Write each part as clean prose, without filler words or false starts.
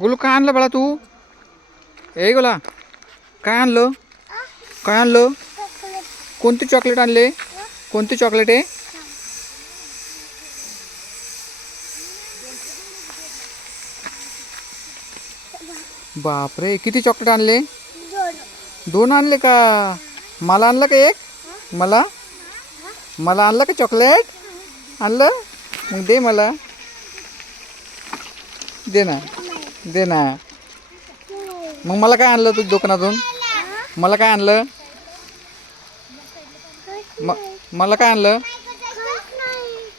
गोलू काय आणलं बाळा तू? ए गोला काय आणलं? काय आणलं? कोणती चॉकलेट आणले? कोणती चॉकलेट आहे? बापरे, किती चॉकलेट आणले? दोन आणले का? मला आणलं का एक? मला आणलं का चॉकलेट? आणलं? मग दे मला. दे ना. मग मला काय आणलं तू दुकानातून? मला काय आणलं? मला काय आणलं?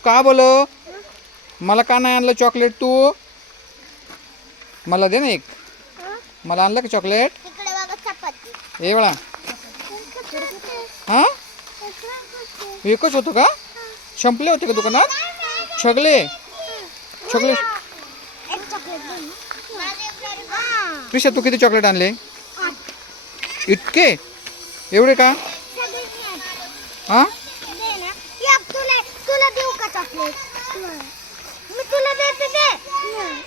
का बोल? मला का नाही आणलं चॉकलेट तू? मला दे ना एक. मला आणलं का चॉकलेट? ए बाळा, हा एकच होतं का? संपले होते का दुकानात? छगले प्रिशा, तू किती चॉकलेट आणले? इतके? एवढे का? हा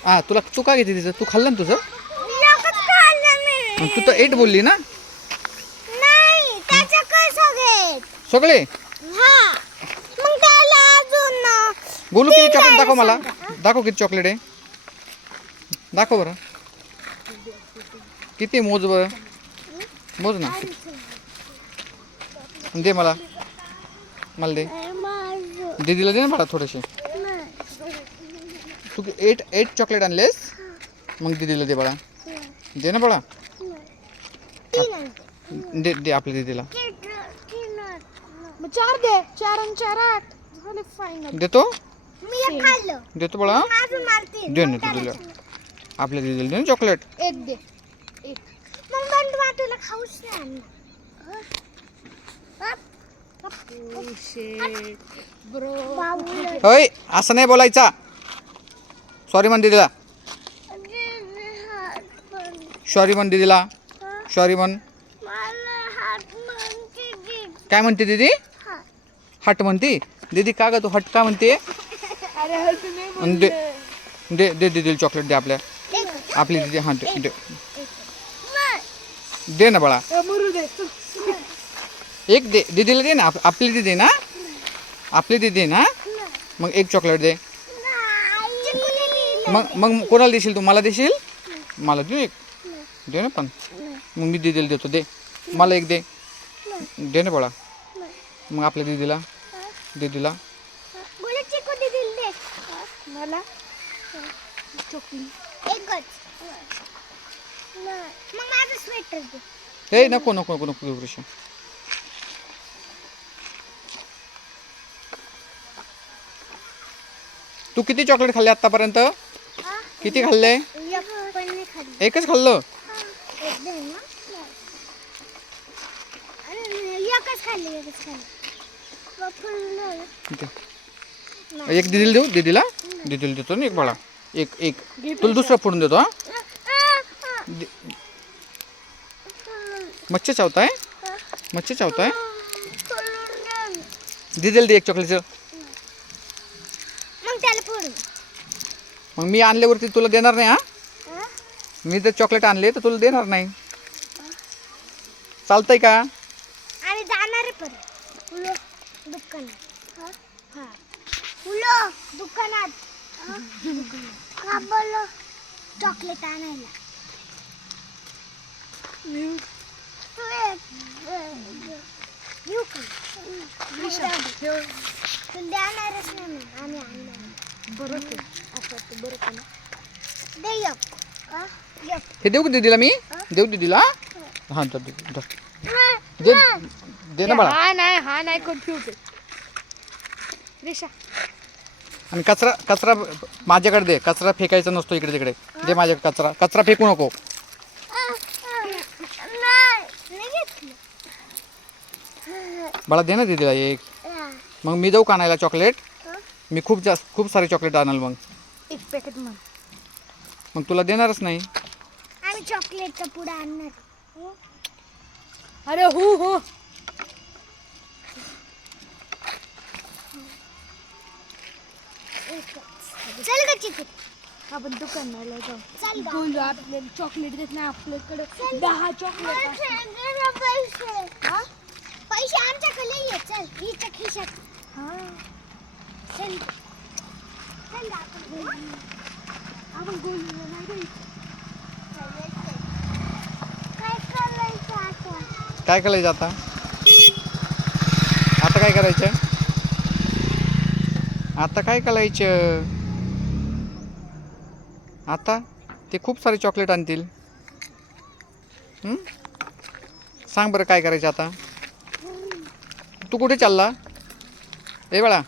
हा, तुला तू का घेते तिचं? तू खाल्लं ना तुझं? तू तर 8 बोलली ना? सगळे बोलू. किती चॉकलेट दाखव मला. दाखव किती चॉकलेट आहे. दाखव बरं. किती मोज बरं. मोज ना. दे मला दे. दीदीला दे ना बाळा थोडेसे. तू 8 चॉकलेट आणलेस? मग दीदीला दे बाळा. दे ना बाळा. दे आपल्या दीदीला. 4 दे. 4 आणि 4 8 झाले फायनल. देतो बाळा. दे ना दीदीला. आपल्या दीदीला दे ना चॉकलेट. एक दे. एक. तुला खाऊच नाही. होय, असं नाही बोलायचा. सॉरी म्हण दीदीला. सॉरी म्हण दीदीला. सॉरी म्हण. काय म्हणते दीदी? हट म्हणते दीदी. का ग तू हट का म्हणते? दे दीदीला चॉकलेट. दे आपली दीदी. हा दे ना बाळा. एक दे दीदीला. दे ना. आपली दीदी ना. आपली दीदी ना. मग एक चॉकलेट दे. मग कोणाला देशील तू? मला देशील? मला दे एक. दे ना पण. मग मी दीदीला देतो. दे मला एक. दे ना बाळा. मग आपल्या दीदीला. हे नको घेऊ ऋषी. तू किती चॉकलेट खाल्ले आतापर्यंत? किती खाल्ले? एकच खाल्लं. एक दीदीला देऊ. दीदीला देतो ना एक बाळा. एक तुला दुसरा फोडून देतो. हा मच्छी चावताय. दीदीला दे एक चॉकलेटचं. मग मी आणल्यावरती तुला देणार नाही. हा मी जर चॉकलेट आणले तर तुला देणार नाही. चालतंय का? दुकानात चॉकलेट आणायला. हे देऊ का दीदीला? मी देऊ दीदीला. हा दे ना बाळा. हा नाही कन्फ्यूज. आणि कचरा माझ्याकडे दे. कचरा फेकायचा नसतो इकडे तिकडे. दे माझ्याकडे कचरा फेकू नको. बाळा दे ना दीदीला एक. मग मी जाऊ का आणायला चॉकलेट? मी खूप सारे चॉकलेट आणाल. मग एक पॅकेट मग तुला देणारच नाही. आम्ही चॉकलेटचा पुडा आणणार. अरे हो. चल ग चिकू. आपण दुकानाला जाऊ. बोलू आपल्याला चॉकलेट देत नाही आपल्याकडे 10 चॉकलेट पैसे आमच्याकडे ये. चल हिच्या खिशात. चल आपण गोलूला नाही द्यायचं. काय करायचं आता? काय करायचं आता? आता काय करायचं? आता काय करायचं? आता ते खूप सारे चॉकलेट आणतील. सांग बरं काय करायचं आता? तू कुठे चालला? ए बाळा